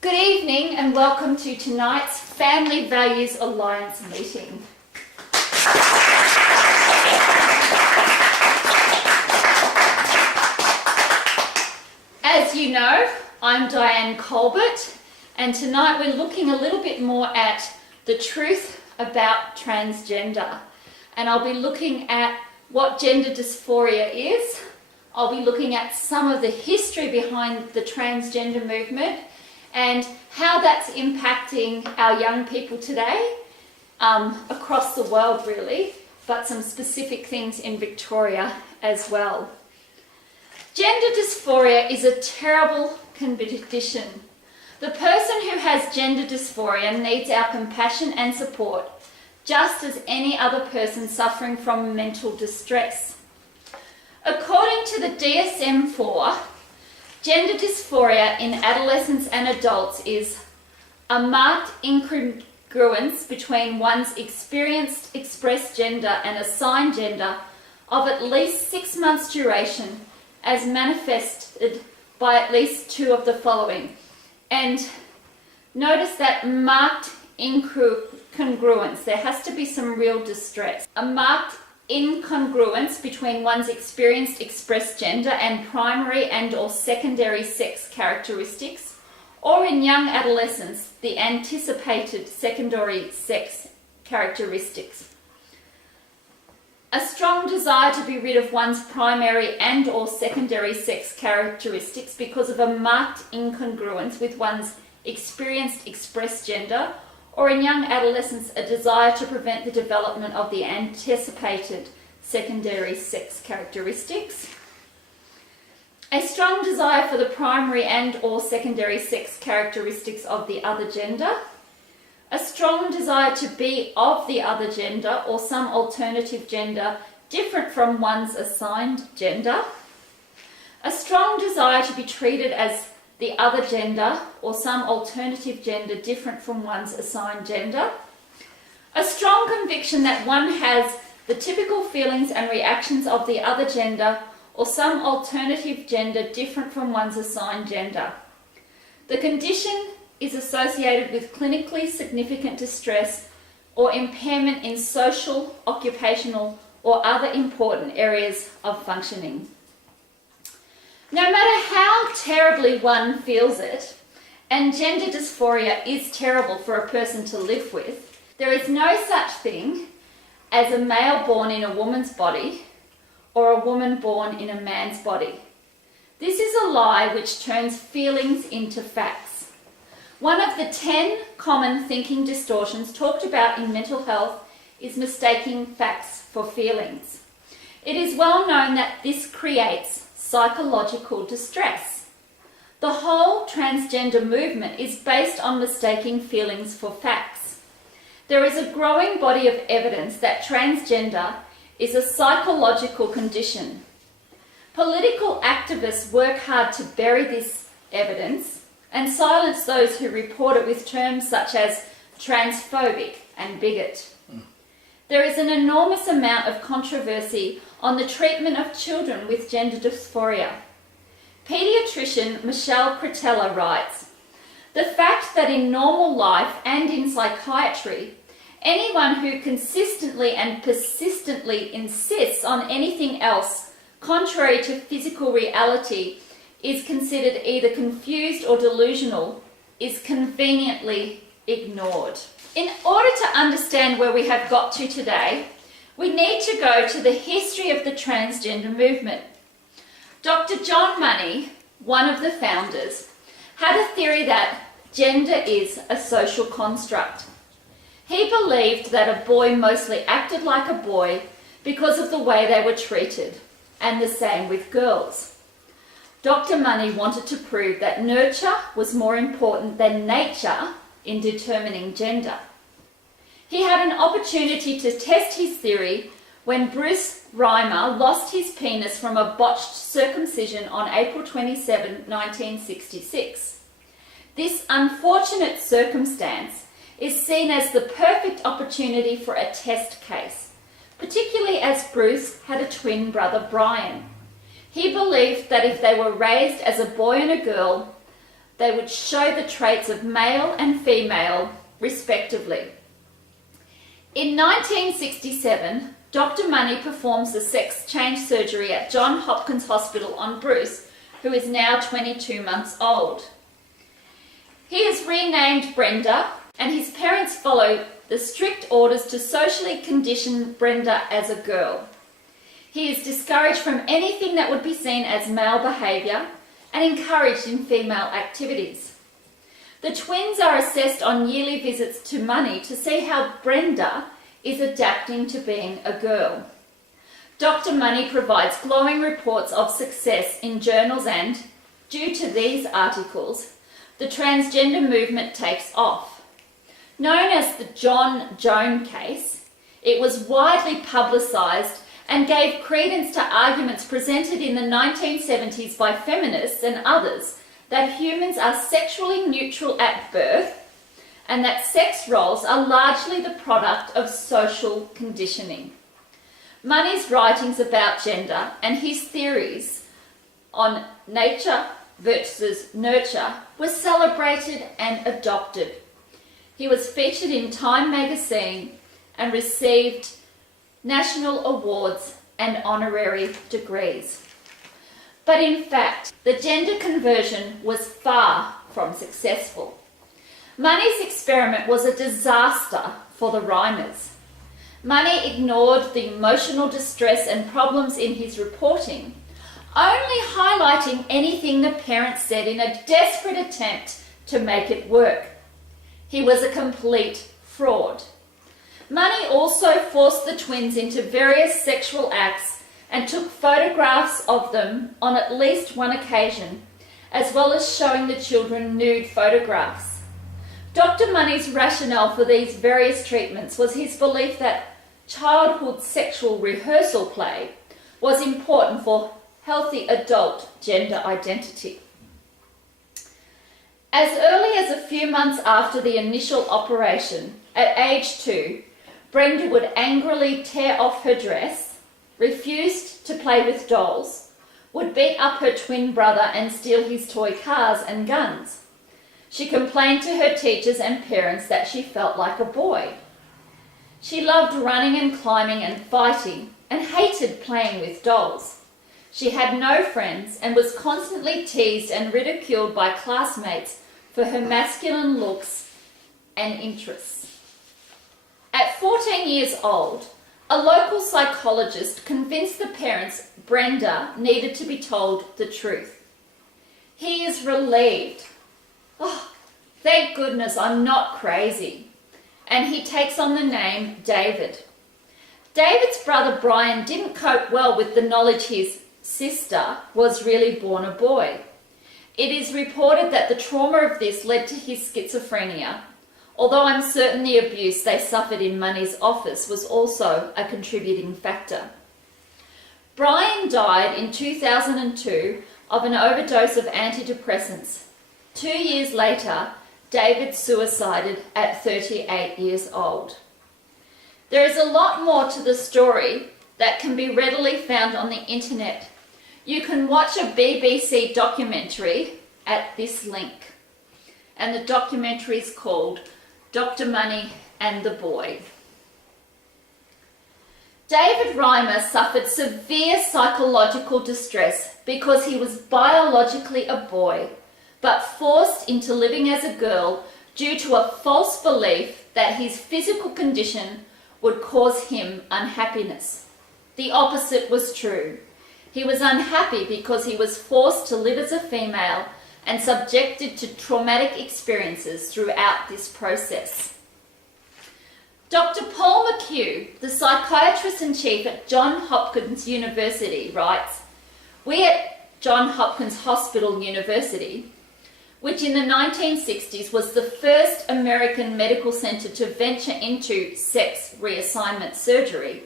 Good evening and welcome to tonight's Family Values Alliance meeting. As you know, I'm Diane Colbert, and tonight we're looking a little bit more at the truth about transgender. And I'll be looking at what gender dysphoria is. I'll be looking at some of the history behind the transgender movement and how that's impacting our young people today, across the world really, but some specific things in Victoria as well. Gender dysphoria is a terrible condition. The person who has gender dysphoria needs our compassion and support, just as any other person suffering from mental distress. According to the DSM-4, gender dysphoria in adolescents and adults is a marked incongruence between one's experienced expressed gender and assigned gender of at least 6 months duration, as manifested by at least two of the following. And notice that marked incongruence. There has to be some real distress. A marked incongruence between one's experienced expressed gender and primary and or secondary sex characteristics, or in young adolescents, the anticipated secondary sex characteristics. A strong desire to be rid of one's primary and or secondary sex characteristics because of a marked incongruence with one's experienced expressed gender, or in young adolescents, a desire to prevent the development of the anticipated secondary sex characteristics. A strong desire for the primary and or secondary sex characteristics of the other gender. A strong desire to be of the other gender or some alternative gender different from one's assigned gender. A strong desire to be treated as the other gender or some alternative gender different from one's assigned gender. A strong conviction that one has the typical feelings and reactions of the other gender or some alternative gender different from one's assigned gender. The condition is associated with clinically significant distress or impairment in social, occupational, or other important areas of functioning. No matter how terribly one feels it, and gender dysphoria is terrible for a person to live with, there is no such thing as a male born in a woman's body or a woman born in a man's body. This is a lie which turns feelings into facts. One of the 10 common thinking distortions talked about in mental health is mistaking facts for feelings. It is well known that this creates psychological distress. The whole transgender movement is based on mistaking feelings for facts. There is a growing body of evidence that transgender is a psychological condition. Political activists work hard to bury this evidence and silence those who report it with terms such as transphobic and bigot. There is an enormous amount of controversy on the treatment of children with gender dysphoria. Paediatrician Michelle Cretella writes, "The fact that in normal life and in psychiatry, anyone who consistently and persistently insists on anything else contrary to physical reality is considered either confused or delusional is conveniently ignored." In order to understand where we have got to today, we need to go to the history of the transgender movement. Dr. John Money, one of the founders, had a theory that gender is a social construct. He believed that a boy mostly acted like a boy because of the way they were treated, and the same with girls. Dr. Money wanted to prove that nurture was more important than nature in determining gender. He had an opportunity to test his theory when Bruce Reimer lost his penis from a botched circumcision on April 27, 1966. This unfortunate circumstance is seen as the perfect opportunity for a test case, particularly as Bruce had a twin brother, Brian. He believed that if they were raised as a boy and a girl, they would show the traits of male and female, respectively. In 1967, Dr. Money performs the sex change surgery at Johns Hopkins Hospital on Bruce, who is now 22 months old. He is renamed Brenda, and his parents follow the strict orders to socially condition Brenda as a girl. He is discouraged from anything that would be seen as male behaviour and encouraged in female activities. The twins are assessed on yearly visits to Money to see how Brenda is adapting to being a girl. Dr. Money provides glowing reports of success in journals and, due to these articles, the transgender movement takes off. Known as the John Joan case, it was widely publicised and gave credence to arguments presented in the 1970s by feminists and others that humans are sexually neutral at birth and that sex roles are largely the product of social conditioning. Money's writings about gender and his theories on nature versus nurture were celebrated and adopted. He was featured in Time magazine and received national awards and honorary degrees. But in fact, the gender conversion was far from successful. Money's experiment was a disaster for the rhymers. Money ignored the emotional distress and problems in his reporting, only highlighting anything the parents said in a desperate attempt to make it work. He was a complete fraud. Money also forced the twins into various sexual acts and took photographs of them on at least one occasion, as well as showing the children nude photographs. Dr. Money's rationale for these various treatments was his belief that childhood sexual rehearsal play was important for healthy adult gender identity. As early as a few months after the initial operation, at age 2, Brenda would angrily tear off her dress, refused to play with dolls, would beat up her twin brother and steal his toy cars and guns. She complained to her teachers and parents that she felt like a boy. She loved running and climbing and fighting and hated playing with dolls. She had no friends and was constantly teased and ridiculed by classmates for her masculine looks and interests. At 14 years old, a local psychologist convinced the parents Brenda needed to be told the truth. He is relieved. Oh, thank goodness I'm not crazy. And he takes on the name David. David's brother Brian didn't cope well with the knowledge his sister was really born a boy. It is reported that the trauma of this led to his schizophrenia, although I'm certain the abuse they suffered in Money's office was also a contributing factor. Brian died in 2002 of an overdose of antidepressants. 2 years later, David suicided at 38 years old. There is a lot more to the story that can be readily found on the internet. You can watch a BBC documentary at this link. And the documentary is called Dr. Money and the Boy. David Reimer suffered severe psychological distress because he was biologically a boy, but forced into living as a girl due to a false belief that his physical condition would cause him unhappiness. The opposite was true. He was unhappy because he was forced to live as a female and subjected to traumatic experiences throughout this process. Dr. Paul McHugh, the psychiatrist-in-chief at Johns Hopkins University, writes, "We at Johns Hopkins Hospital University, which in the 1960s was the first American medical center to venture into sex reassignment surgery,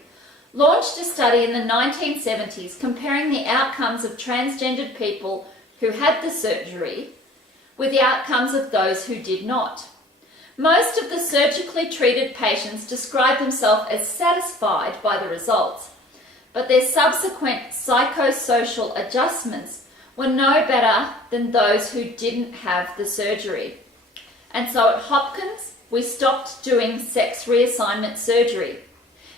launched a study in the 1970s comparing the outcomes of transgendered people who had the surgery with the outcomes of those who did not. Most of the surgically treated patients described themselves as satisfied by the results, but their subsequent psychosocial adjustments were no better than those who didn't have the surgery. And so at Hopkins, we stopped doing sex reassignment surgery,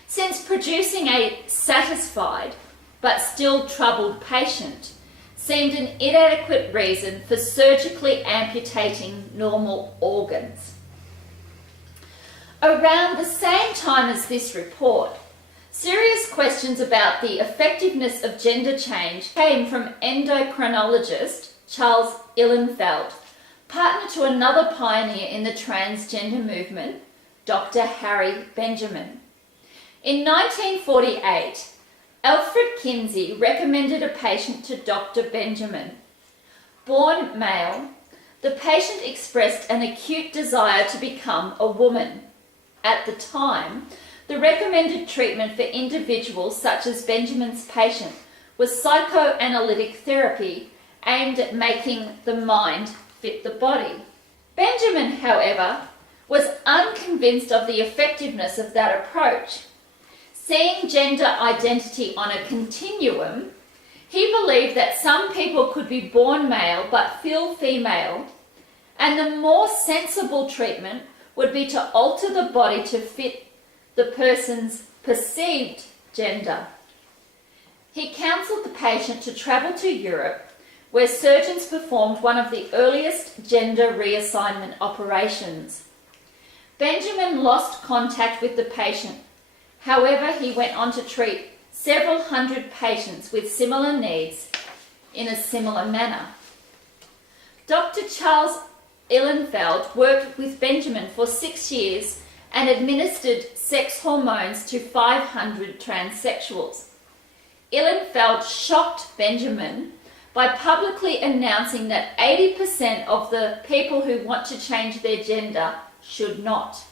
since producing a satisfied but still troubled patient seemed an inadequate reason for surgically amputating normal organs. Around the same time as this report, serious questions about the effectiveness of gender change came from endocrinologist Charles Ihlenfeld, partner to another pioneer in the transgender movement, Dr. Harry Benjamin. In 1948, Alfred Kinsey recommended a patient to Dr. Benjamin. Born male, the patient expressed an acute desire to become a woman. At the time, the recommended treatment for individuals such as Benjamin's patient was psychoanalytic therapy aimed at making the mind fit the body. Benjamin, however, was unconvinced of the effectiveness of that approach. Seeing gender identity on a continuum, he believed that some people could be born male but feel female, and the more sensible treatment would be to alter the body to fit the person's perceived gender. He counselled the patient to travel to Europe, where surgeons performed one of the earliest gender reassignment operations. Benjamin lost contact with the patient. However, he went on to treat several hundred patients with similar needs in a similar manner. Dr. Charles Ihlenfeld worked with Benjamin for 6 years and administered sex hormones to 500 transsexuals. Ihlenfeld shocked Benjamin by publicly announcing that 80% of the people who want to change their gender should not.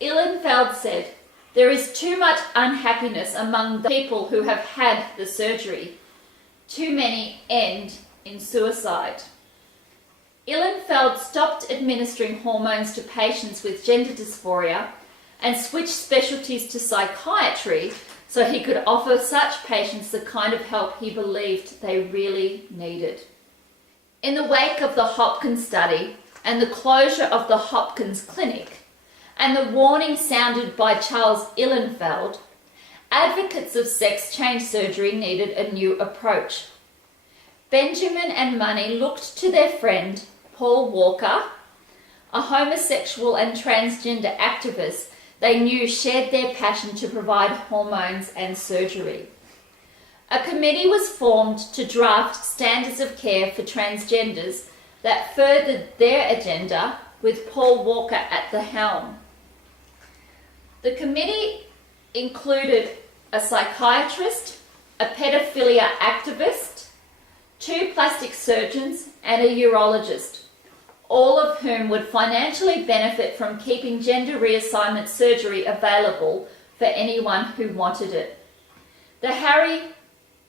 Ihlenfeld said, "There is too much unhappiness among the people who have had the surgery. Too many end in suicide." Ihlenfeld stopped administering hormones to patients with gender dysphoria and switched specialties to psychiatry so he could offer such patients the kind of help he believed they really needed. In the wake of the Hopkins study and the closure of the Hopkins Clinic, and the warning sounded by Charles Ihlenfeld, advocates of sex change surgery needed a new approach. Benjamin and Money looked to their friend Paul Walker, a homosexual and transgender activist they knew shared their passion to provide hormones and surgery. A committee was formed to draft standards of care for transgenders that furthered their agenda, with Paul Walker at the helm. The committee included a psychiatrist, a pedophilia activist, 2 plastic surgeons, and a urologist, all of whom would financially benefit from keeping gender reassignment surgery available for anyone who wanted it. The Harry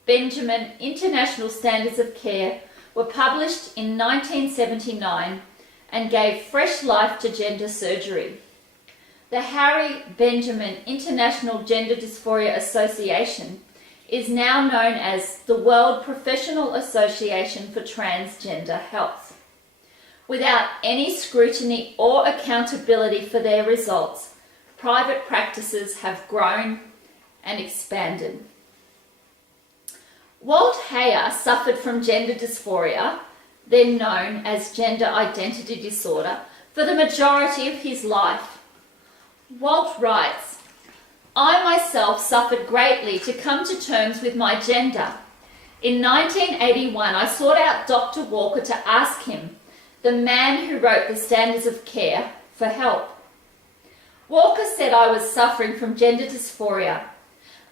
Benjamin International Standards of Care were published in 1979 and gave fresh life to gender surgery. The Harry Benjamin International Gender Dysphoria Association is now known as the World Professional Association for Transgender Health. Without any scrutiny or accountability for their results, private practices have grown and expanded. Walt Heyer suffered from gender dysphoria, then known as gender identity disorder, for the majority of his life. Walt writes, "I myself suffered greatly to come to terms with my gender. In 1981, I sought out Dr. Walker to ask him, the man who wrote the Standards of Care, for help. Walker said I was suffering from gender dysphoria.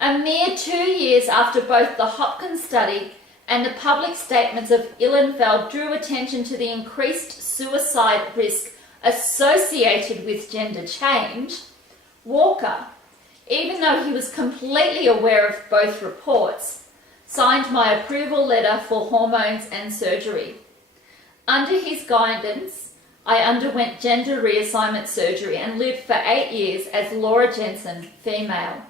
A mere 2 years after both the Hopkins study and the public statements of Ihlenfeld drew attention to the increased suicide risk associated with gender change, Walker, even though he was completely aware of both reports, signed my approval letter for hormones and surgery. Under his guidance, I underwent gender reassignment surgery and lived for 8 years as Laura Jensen, female.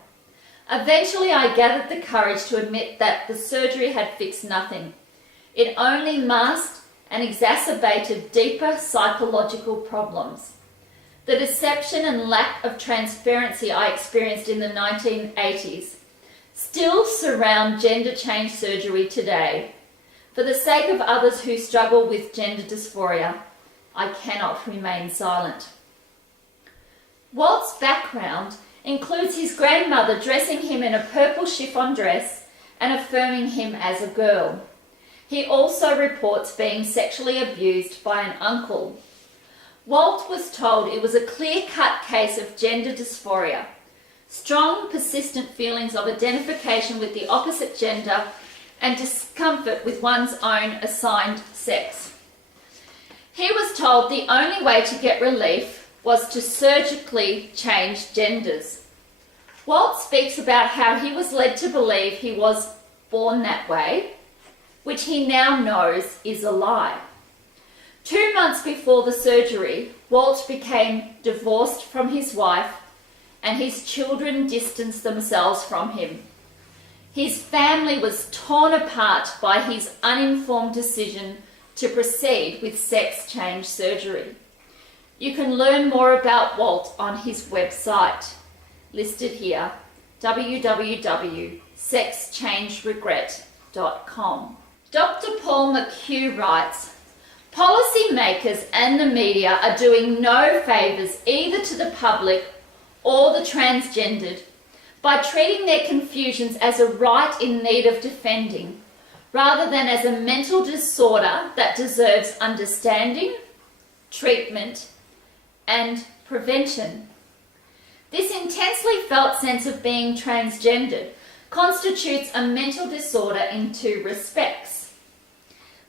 Eventually, I gathered the courage to admit that the surgery had fixed nothing. It only masked and exacerbated deeper psychological problems. The deception and lack of transparency I experienced in the 1980s still surround gender change surgery today. For the sake of others who struggle with gender dysphoria, I cannot remain silent. Walt's background includes his grandmother dressing him in a purple chiffon dress and affirming him as a girl. He also reports being sexually abused by an uncle. Walt was told it was a clear-cut case of gender dysphoria, strong, persistent feelings of identification with the opposite gender and discomfort with one's own assigned sex. He was told the only way to get relief was to surgically change genders. Walt speaks about how he was led to believe he was born that way, which he now knows is a lie. 2 months before the surgery, Walt became divorced from his wife and his children distanced themselves from him. His family was torn apart by his uninformed decision to proceed with sex change surgery. You can learn more about Walt on his website, listed here, www.sexchangeregret.com. Dr. Paul McHugh writes, policymakers and the media are doing no favours either to the public or the transgendered by treating their confusions as a right in need of defending, rather than as a mental disorder that deserves understanding, treatment, and prevention. This intensely felt sense of being transgendered constitutes a mental disorder in 2 respects.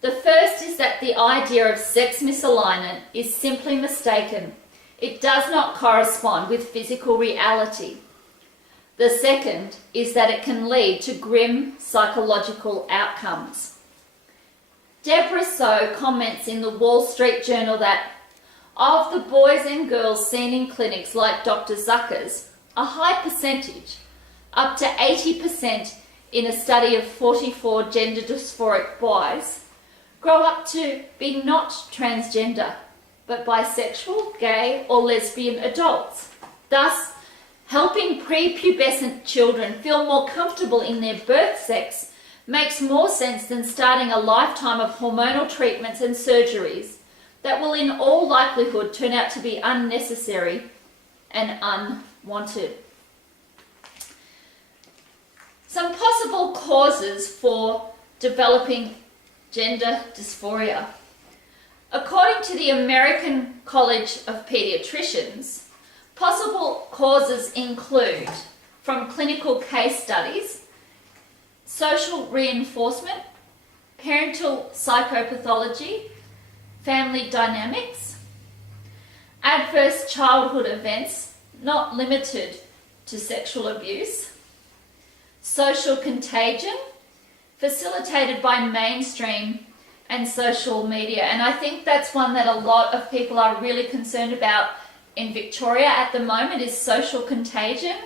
The first is that the idea of sex misalignment is simply mistaken. It does not correspond with physical reality. The second is that it can lead to grim psychological outcomes. Deborah So comments in the Wall Street Journal that of the boys and girls seen in clinics like Dr. Zucker's, a high percentage, up to 80% in a study of 44 gender dysphoric boys, grow up to be not transgender, but bisexual, gay or lesbian adults, thus helping prepubescent children feel more comfortable in their birth sex makes more sense than starting a lifetime of hormonal treatments and surgeries that will in all likelihood turn out to be unnecessary and unwanted. Some possible causes for developing gender dysphoria. According to the American College of Pediatricians, possible causes include, from clinical case studies, social reinforcement, parental psychopathology, family dynamics, adverse childhood events not limited to sexual abuse, social contagion facilitated by mainstream and social media. And I think that's one that a lot of people are really concerned about in Victoria at the moment, is social contagion,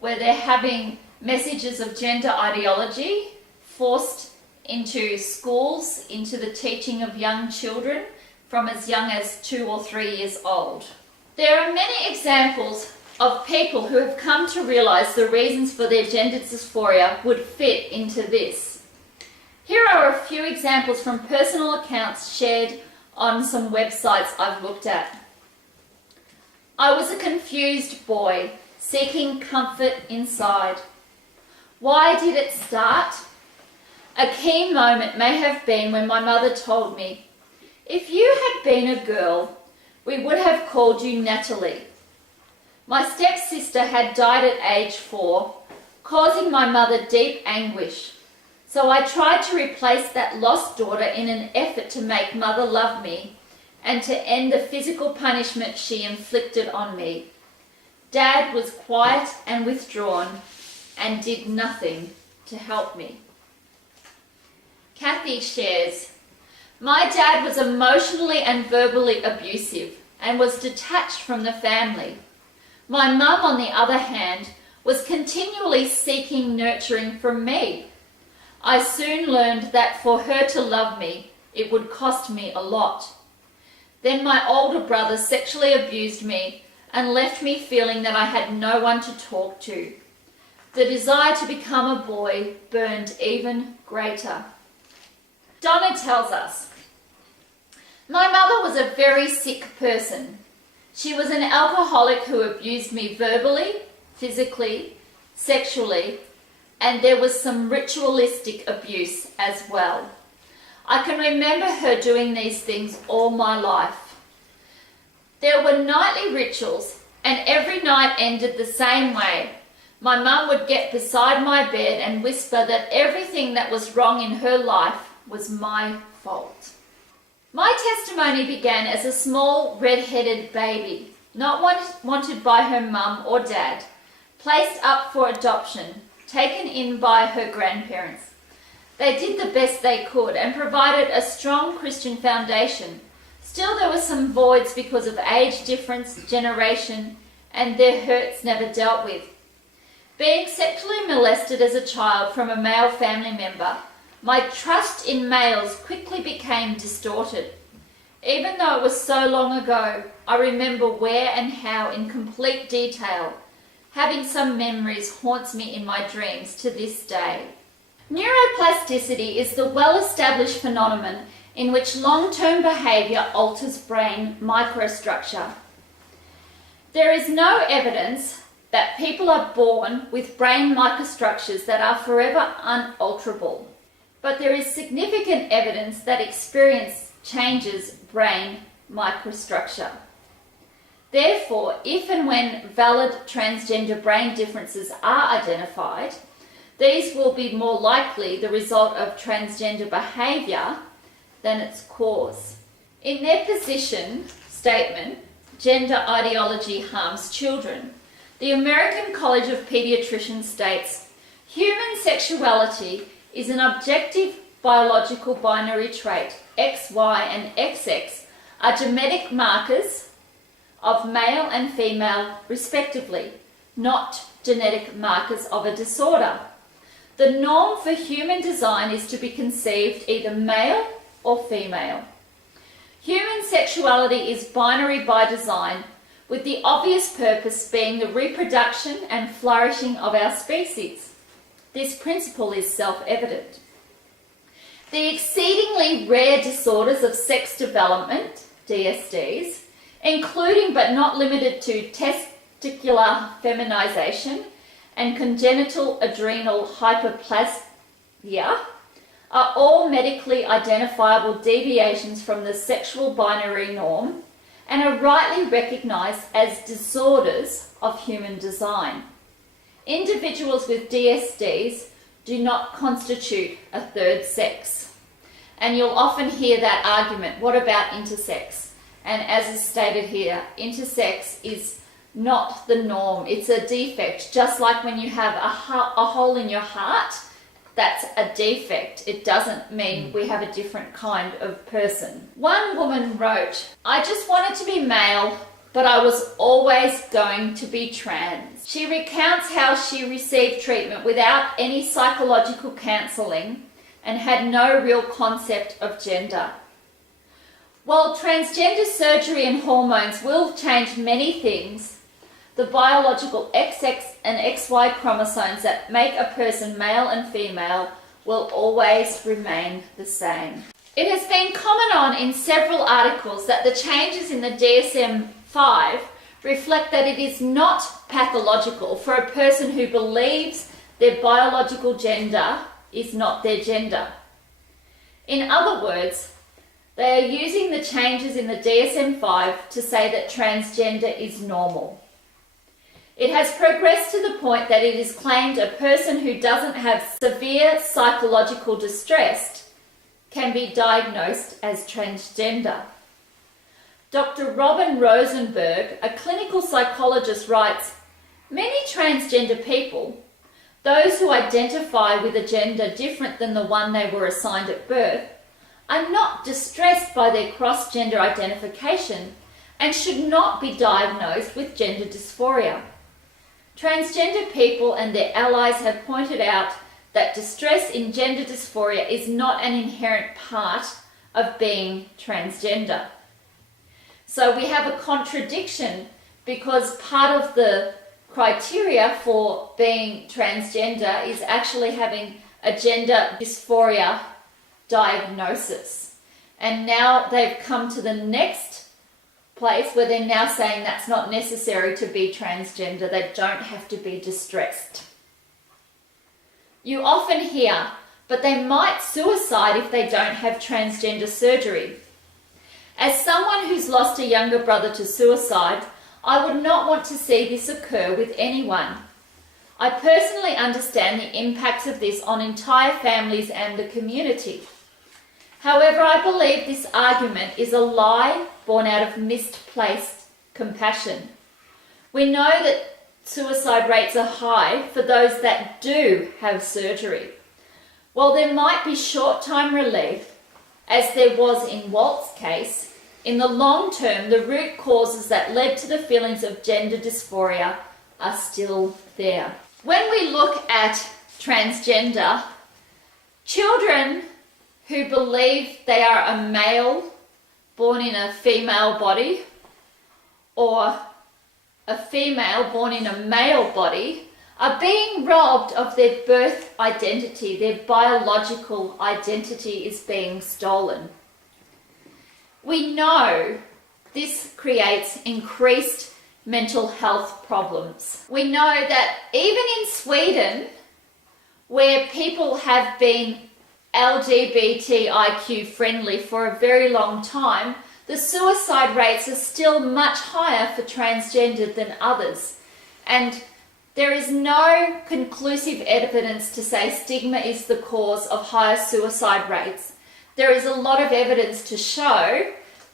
where they're having messages of gender ideology forced into schools, into the teaching of young children from as young as 2 or 3 years old. There are many examples of people who have come to realise the reasons for their gender dysphoria would fit into this. Here are a few examples from personal accounts shared on some websites I've looked at. I was a confused boy, seeking comfort inside. Why did it start? A key moment may have been when my mother told me, "If you had been a girl, we would have called you Natalie." My stepsister had died at age 4, causing my mother deep anguish. So I tried to replace that lost daughter in an effort to make mother love me and to end the physical punishment she inflicted on me. Dad was quiet and withdrawn and did nothing to help me. Kathy shares, "My dad was emotionally and verbally abusive and was detached from the family. My mum, on the other hand, was continually seeking nurturing from me. I soon learned that for her to love me, it would cost me a lot. Then my older brother sexually abused me and left me feeling that I had no one to talk to. The desire to become a boy burned even greater. Donna tells us, my mother was a very sick person. She was an alcoholic who abused me verbally, physically, sexually, and there was some ritualistic abuse as well. I can remember her doing these things all my life. There were nightly rituals, and every night ended the same way. My mum would get beside my bed and whisper that everything that was wrong in her life was my fault. My testimony began as a small red-headed baby, not wanted by her mum or dad, placed up for adoption, taken in by her grandparents. They did the best they could and provided a strong Christian foundation. Still, there were some voids because of age difference, generation, and their hurts never dealt with. Being sexually molested as a child from a male family member, my trust in males quickly became distorted. Even though it was so long ago, I remember where and how in complete detail. Having some memories haunts me in my dreams to this day. Neuroplasticity is the well-established phenomenon in which long-term behaviour alters brain microstructure. There is no evidence that people are born with brain microstructures that are forever unalterable, but there is significant evidence that experience changes brain microstructure. Therefore, if and when valid transgender brain differences are identified, these will be more likely the result of transgender behaviour than its cause. In their position statement, Gender Ideology Harms Children, the American College of Pediatricians states, human sexuality is an objective biological binary trait. X, Y, and XX are genetic markers of male and female respectively, not genetic markers of a disorder. The norm for human design is to be conceived either male or female. Human sexuality is binary by design, with the obvious purpose being the reproduction and flourishing of our species. This principle is self-evident. The exceedingly rare disorders of sex development, DSDs, including but not limited to testicular feminization and congenital adrenal hyperplasia, are all medically identifiable deviations from the sexual binary norm and are rightly recognized as disorders of human design. Individuals with DSDs do not constitute a third sex. And you'll often hear that argument, what about intersex? And as is stated here, intersex is not the norm, it's a defect. Just like when you have a hole in your heart, that's a defect. It doesn't mean we have a different kind of person. One woman wrote, I just wanted to be male, but I was always going to be trans. She recounts how she received treatment without any psychological counselling and had no real concept of gender. While transgender surgery and hormones will change many things, the biological XX and XY chromosomes that make a person male and female will always remain the same. It has been commented on in several articles that the changes in the DSM-5 reflect that it is not pathological for a person who believes their biological gender is not their gender. In other words, they are using the changes in the DSM-5 to say that transgender is normal. It has progressed to the point that it is claimed a person who doesn't have severe psychological distress can be diagnosed as transgender. Dr. Robin Rosenberg, a clinical psychologist, writes, many transgender people, those who identify with a gender different than the one they were assigned at birth, are not distressed by their cross-gender identification and should not be diagnosed with gender dysphoria. Transgender people and their allies have pointed out that distress in gender dysphoria is not an inherent part of being transgender. So we have a contradiction, because part of the criteria for being transgender is actually having a gender dysphoria diagnosis. And now they've come to the next place where they're now saying that's not necessary to be transgender. They don't have to be distressed. You often hear, but they might suicide if they don't have transgender surgery. As someone who's lost a younger brother to suicide, I would not want to see this occur with anyone. I personally understand the impacts of this on entire families and the community. However, I believe this argument is a lie born out of misplaced compassion. We know that suicide rates are high for those that do have surgery. While there might be short-time relief, as there was in Walt's case, in the long term, the root causes that led to the feelings of gender dysphoria are still there. When we look at transgender, children who believe they are a male born in a female body, or a female born in a male body, are being robbed of their birth identity. Their biological identity is being stolen. We know this creates increased mental health problems. We know that even in Sweden, where people have been LGBTIQ friendly for a very long time, the suicide rates are still much higher for transgender than others. And there is no conclusive evidence to say stigma is the cause of higher suicide rates. There is a lot of evidence to show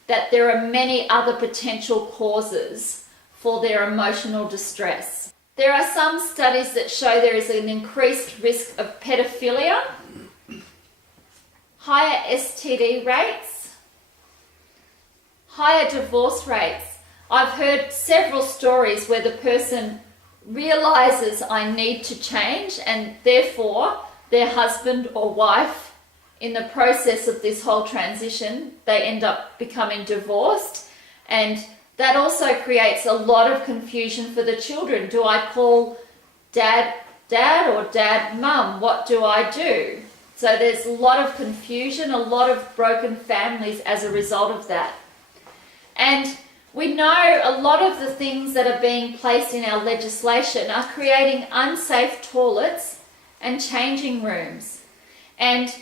that there are many other potential causes for their emotional distress. There are some studies that show there is an increased risk of pedophilia, higher STD rates, higher divorce rates. I've heard several stories where the person realizes I need to change, and therefore their husband or wife, in the process of this whole transition, they end up becoming divorced, and that also creates a lot of confusion for the children. Do I call dad or dad mum? What do I do? So there's a lot of confusion, a lot of broken families as a result of that. And we know a lot of the things that are being placed in our legislation are creating unsafe toilets and changing rooms. And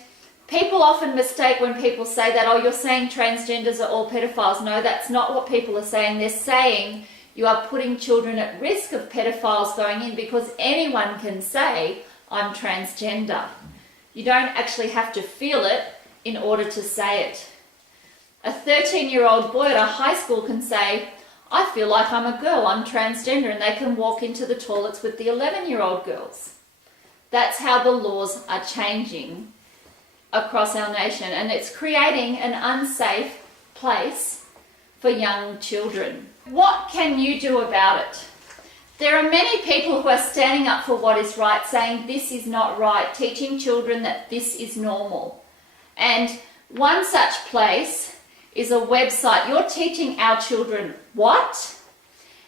people often mistake when people say that, oh, you're saying transgenders are all pedophiles. No, that's not what people are saying. They're saying you are putting children at risk of pedophiles going in, because anyone can say, I'm transgender. You don't actually have to feel it in order to say it. A 13-year-old boy at a high school can say, I feel like I'm a girl, I'm transgender, and they can walk into the toilets with the 11-year-old girls. That's how the laws are changing across our nation, and it's creating an unsafe place for young children. What can you do about it? There are many people who are standing up for what is right, saying this is not right, teaching children that this is normal. And one such place is a website. You're teaching our children what?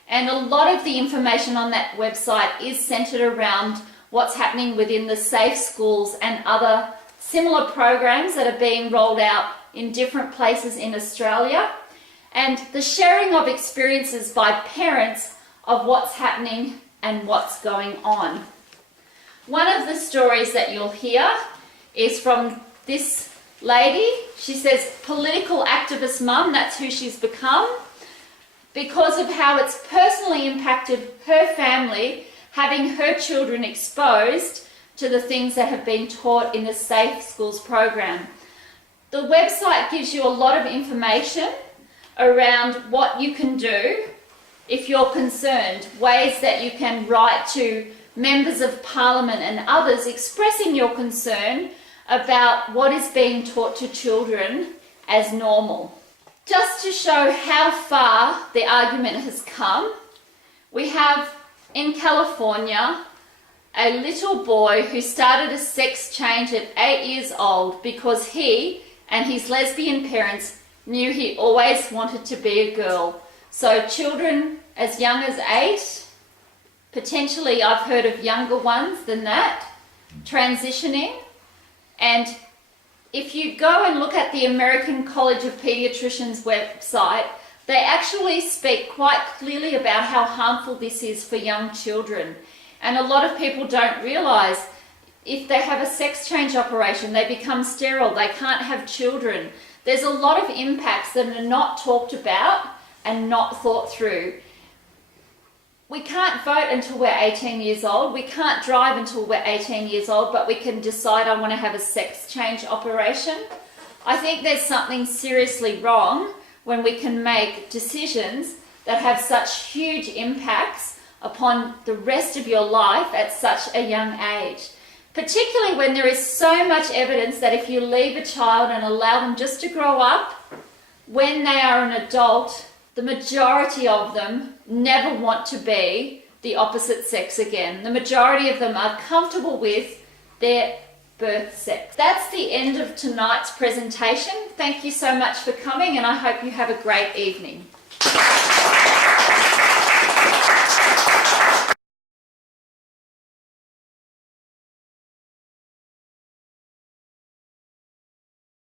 And a lot of the information on that website is centered around what's happening within the safe schools and other similar programs that are being rolled out in different places in Australia, and the sharing of experiences by parents of what's happening and what's going on. One of the stories that you'll hear is from this lady. She says, political activist mum, that's who she's become, because of how it's personally impacted her family, having her children exposed to the things that have been taught in the Safe Schools program. The website gives you a lot of information around what you can do if you're concerned, ways that you can write to members of parliament and others expressing your concern about what is being taught to children as normal. Just to show how far the argument has come, we have in California a little boy who started a sex change at 8 years old because he and his lesbian parents knew he always wanted to be a girl. So children as young as 8, potentially I've heard of younger ones than that, transitioning. And if you go and look at the American College of Pediatricians website, they actually speak quite clearly about how harmful this is for young children. And a lot of people don't realise if they have a sex change operation, they become sterile, they can't have children. There's a lot of impacts that are not talked about and not thought through. We can't vote until we're 18 years old. We can't drive until we're 18 years old, but we can decide I want to have a sex change operation. I think there's something seriously wrong when we can make decisions that have such huge impacts upon the rest of your life at such a young age. Particularly when there is so much evidence that if you leave a child and allow them just to grow up, when they are an adult, the majority of them never want to be the opposite sex again. The majority of them are comfortable with their birth sex. That's the end of tonight's presentation. Thank you so much for coming, and I hope you have a great evening.